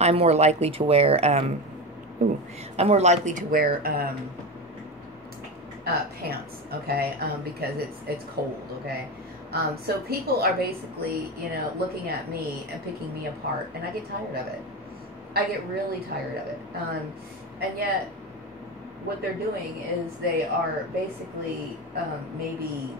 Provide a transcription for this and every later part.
I'm more likely to wear, I'm more likely to wear, pants, okay, because it's cold, okay. So people are basically, you know, looking at me and picking me apart, and I get tired of it. I get really tired of it. And yet, what they're doing is they are basically maybe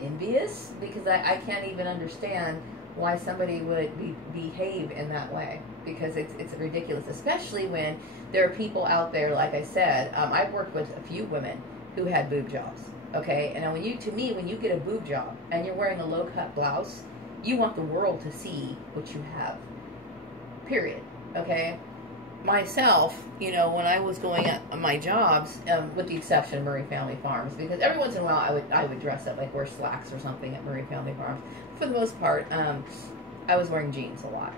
envious, because I can't even understand why somebody would behave in that way, because it's ridiculous, especially when there are people out there, like I said, I've worked with a few women who had boob jobs, okay, and when when you get a boob job and you're wearing a low cut blouse, you want the world to see what you have, period, okay. Myself, you know, when I was going at my jobs, with the exception of Murray Family Farms, because every once in a while I would dress up, like wear slacks or something at Murray Family Farms. For the most part, I was wearing jeans a lot.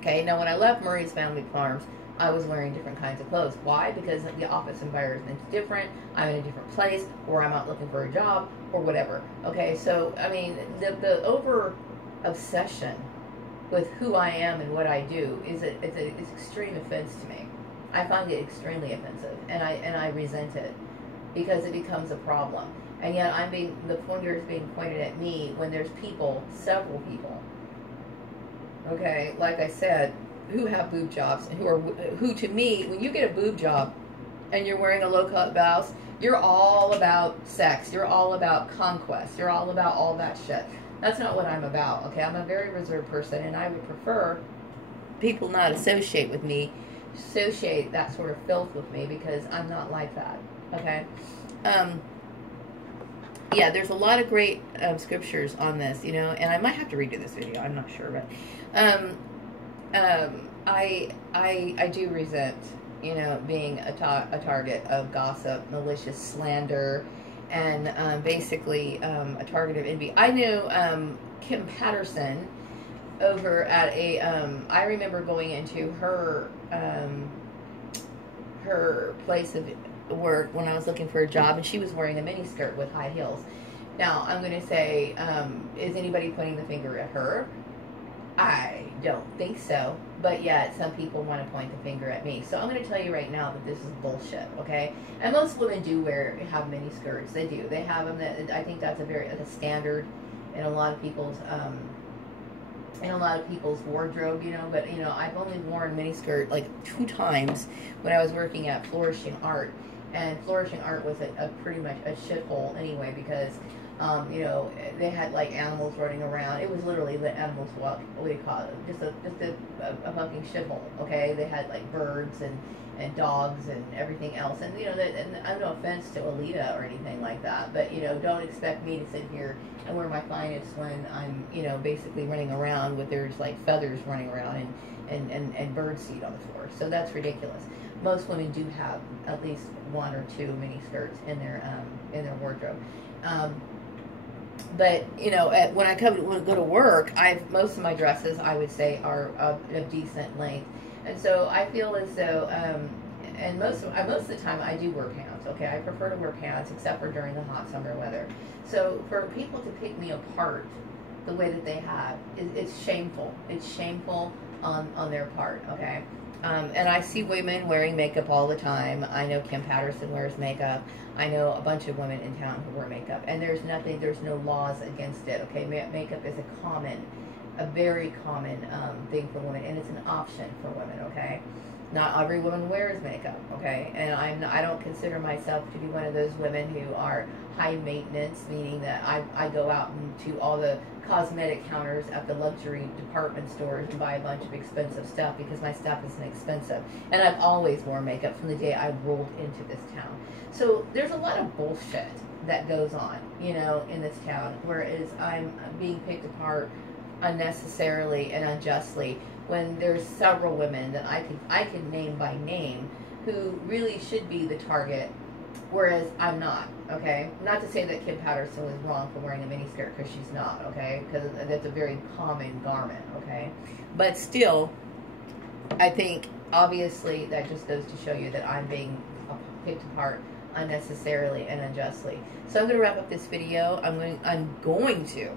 Okay, now when I left Murray's Family Farms, I was wearing different kinds of clothes. Why? Because the office environment is different. I'm in a different place, or I'm out looking for a job, or whatever. Okay, so I mean, the over obsession with who I am and what I do is it's extreme offense to me. I find it extremely offensive, and I resent it, because it becomes a problem. And yet the finger is being pointed at me when there's people, several people, okay, like I said, who have boob jobs, and who to me, when you get a boob job and you're wearing a low cut blouse, you're all about sex, you're all about conquest, you're all about all that shit. That's not what I'm about, okay? I'm a very reserved person, and I would prefer people not associate with me, associate that sort of filth with me, because I'm not like that, okay? Yeah, there's a lot of great scriptures on this, you know, and I might have to redo this video, I'm not sure, but I do resent, you know, being a target of gossip, malicious slander, and basically a target of envy. I knew Kim Patterson over at a, I remember going into her place of work when I was looking for a job, and she was wearing a mini skirt with high heels. Now, I'm going to say, is anybody pointing the finger at her? I don't think so, but yet some people want to point the finger at me. So I'm going to tell you right now that this is bullshit, okay? And most women do have mini skirts. They do. They have them. I think that's a standard in a lot of people's wardrobe, you know. But you know, I've only worn mini skirt like 2 times when I was working at Flourishing Art, and Flourishing Art was pretty much a shithole anyway, because you know, they had like animals running around. It was literally the animals, what do you call it? Just a fucking shithole. Okay, they had like birds and dogs and everything else. And you know, and I have no offense to Alita or anything like that, but you know, don't expect me to sit here and wear my finest when I'm, you know, basically running around with there's like feathers running around and bird seed on the floor. So that's ridiculous. Most women do have at least 1 or 2 mini skirts in their wardrobe. But you know, when I go to work, most of my dresses, I would say, are of decent length, and so I feel as though, and most of the time I do wear pants. Okay, I prefer to wear pants, except for during the hot summer weather. So for people to pick me apart the way that they have, it's shameful. It's shameful on their part. Okay. And I see women wearing makeup all the time. I know Kim Patterson wears makeup. I know a bunch of women in town who wear makeup. And there's no laws against it, okay? Makeup is a very common thing for women, and it's an option for women, okay? Not every woman wears makeup, okay? And I don't consider myself to be one of those women who are high maintenance, meaning that I go out to all the cosmetic counters at the luxury department stores and buy a bunch of expensive stuff, because my stuff isn't expensive. And I've always worn makeup from the day I rolled into this town. So there's a lot of bullshit that goes on, you know, in this town, whereas I'm being picked apart unnecessarily and unjustly, when there's several women that I can name by name who really should be the target, whereas I'm not, okay? Not to say that Kim Patterson was wrong for wearing a miniskirt, because she's not, okay? Because that's a very common garment, okay? But still, I think, obviously, that just goes to show you that I'm being picked apart unnecessarily and unjustly. So I'm going to wrap up this video. I'm going to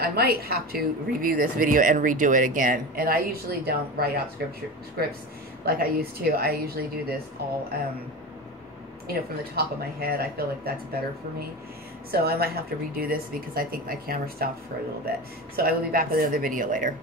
I might have to review this video and redo it again. And I usually don't write out scripts like I used to. I usually do this all, from the top of my head. I feel like that's better for me. So I might have to redo this because I think my camera stopped for a little bit. So I will be back with another video later.